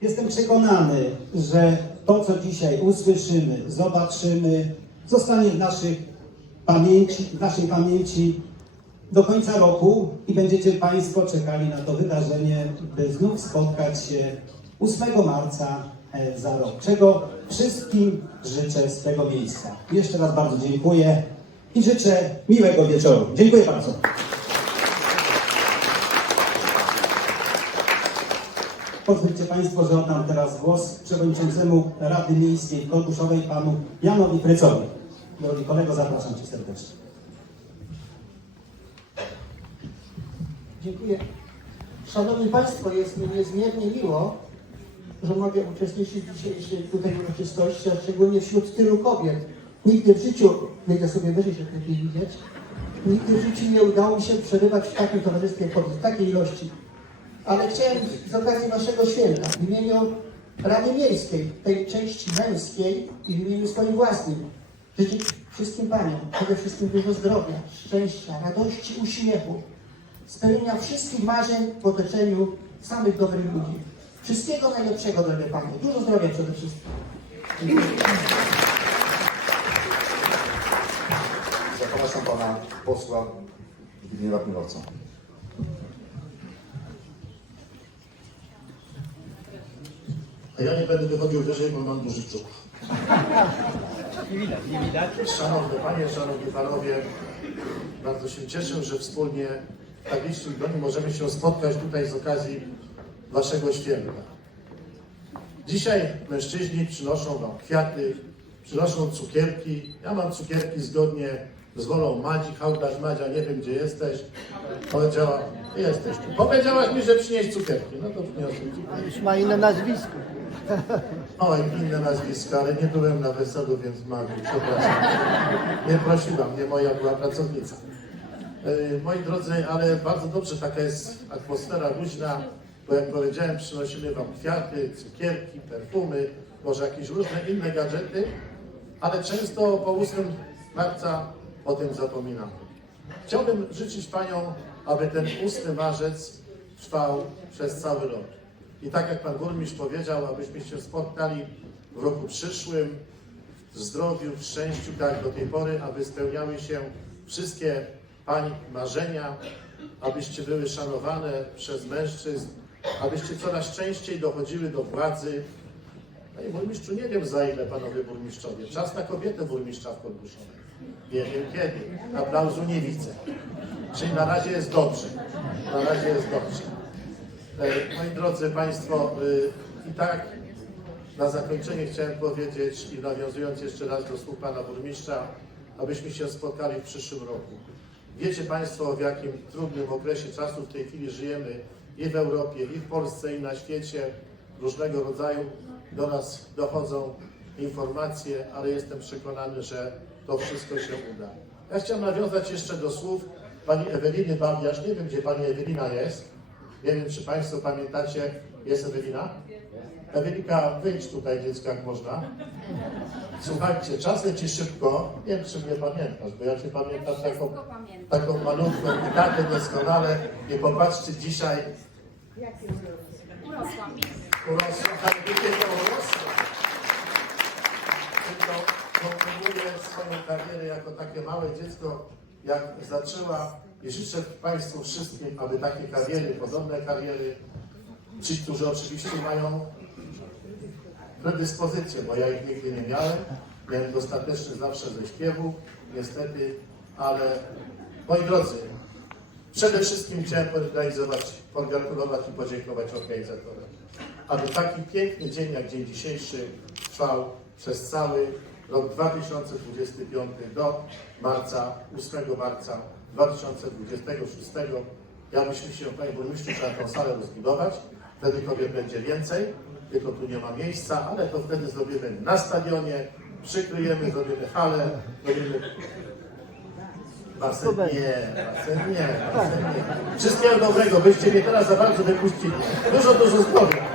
Jestem przekonany, że to, co dzisiaj usłyszymy, zobaczymy, zostanie w naszych pamięci, w naszej pamięci do końca roku i będziecie Państwo czekali na to wydarzenie, by znów spotkać się 8 marca e, za rok. Czego wszystkim życzę z tego miejsca. Jeszcze raz bardzo dziękuję i życzę miłego wieczoru. Dziękuję bardzo. Pozwólcie Państwo, że oddam teraz głos przewodniczącemu Rady Miejskiej Kolbuszowej, panu Janowi Prycowi. Drogi kolego, zapraszam Cię serdecznie. Dziękuję. Szanowni Państwo, jest mi niezmiernie miło, że mogę uczestniczyć w dzisiejszej tutaj uroczystości, a szczególnie wśród tylu kobiet. Nigdy w życiu, wyjdę sobie wyżej, żeby lepiej widzieć, nigdy w życiu nie udało mi się przebywać w takim towarzystwie kobiet, w takiej ilości. Ale chciałem z okazji Waszego święta w imieniu Rady Miejskiej, tej części męskiej i w imieniu swoim własnym życzyć wszystkim Paniom przede wszystkim dużo zdrowia, szczęścia, radości, uśmiechu, spełnienia wszystkich marzeń w otoczeniu samych dobrych ludzi. Wszystkiego najlepszego, drogie Panie. Dużo zdrowia przede wszystkim. Dziękuję. Zapraszam pana posła Zbigniewa Pilowca. A ja nie będę wychodził wyżej, bo mam duży brzuch. Szanowne Panie, Szanowni Panowie, bardzo się cieszę, że wspólnie w tak licznym gronie możemy się spotkać tutaj z okazji Waszego święta. Dzisiaj mężczyźni przynoszą Wam kwiaty, przynoszą cukierki. Ja mam cukierki zgodnie z wolą Madzi. Hałdasz Madzia, nie wiem gdzie jesteś. Powiedziała, jesteś tu. Powiedziałaś mi, że przynieść cukierki. No to przyniosłem. Już ma inne nazwisko. O, inne nazwiska, ale nie byłem na weselu, więc mam, przepraszam. Nie prosiła mnie, moja była pracownica. E, Moi drodzy, ale bardzo dobrze taka jest atmosfera luźna, bo jak powiedziałem, przynosimy Wam kwiaty, cukierki, perfumy, może jakieś różne inne gadżety, ale często po 8 marca o tym zapominamy. Chciałbym życzyć Paniom, aby ten 8 marzec trwał przez cały rok. I tak jak Pan Burmistrz powiedział, abyśmy się spotkali w roku przyszłym w zdrowiu, w szczęściu, tak do tej pory, aby spełniały się wszystkie Pani marzenia, abyście były szanowane przez mężczyzn, abyście coraz częściej dochodziły do władzy. Panie burmistrzu, nie wiem za ile panowie burmistrzowie. Czas na kobietę burmistrza w Kolbuszowie. Nie wiem kiedy. Aplauzu nie widzę. Czyli na razie jest dobrze. Na razie jest dobrze. E, Moi drodzy Państwo, y, i tak na zakończenie chciałem powiedzieć i nawiązując jeszcze raz do słów Pana Burmistrza, abyśmy się spotkali w przyszłym roku. Wiecie Państwo, w jakim trudnym okresie czasu w tej chwili żyjemy i w Europie, i w Polsce, i na świecie. Różnego rodzaju do nas dochodzą informacje, ale jestem przekonany, że to wszystko się uda. Ja chciałem nawiązać jeszcze do słów Pani Eweliny Babiarz. Nie wiem, gdzie Pani Ewelina jest. Nie wiem, czy Państwo pamiętacie, jest Ewelina? Ewelika, wyjdź tutaj dziecko jak można. Słuchajcie, czas leci szybko. Nie wiem, czy mnie pamiętasz, bo ja Cię pamiętam taką, taką malutką i taką doskonale. I popatrzcie dzisiaj, Urosłam. urosła, tak to urosła. Tylko kontynuuję swoją karierę jako takie małe dziecko, jak zaczęła i życzę Państwu wszystkim, aby takie kariery, podobne kariery, ci, którzy oczywiście mają predyspozycje, bo ja ich nigdy nie miałem. Miałem dostateczny zawsze ze śpiewu, niestety, ale moi drodzy, przede wszystkim chciałem porealizować, pogratulować i podziękować organizatorom, aby taki piękny dzień jak dzień dzisiejszy trwał przez cały rok 2025 do marca, 8 marca 2026. Ja byśmy się, Panie Burmistrzu, trzeba tę salę rozbudować, wtedy kobiet będzie więcej, tylko tu nie ma miejsca, ale to wtedy zrobimy na stadionie, przykryjemy, zrobimy halę, zrobimy basen nie, basen nie, nie. Wszystkiego dobrego, byście mnie teraz za bardzo wypuścili. Dużo, dużo zdrowia.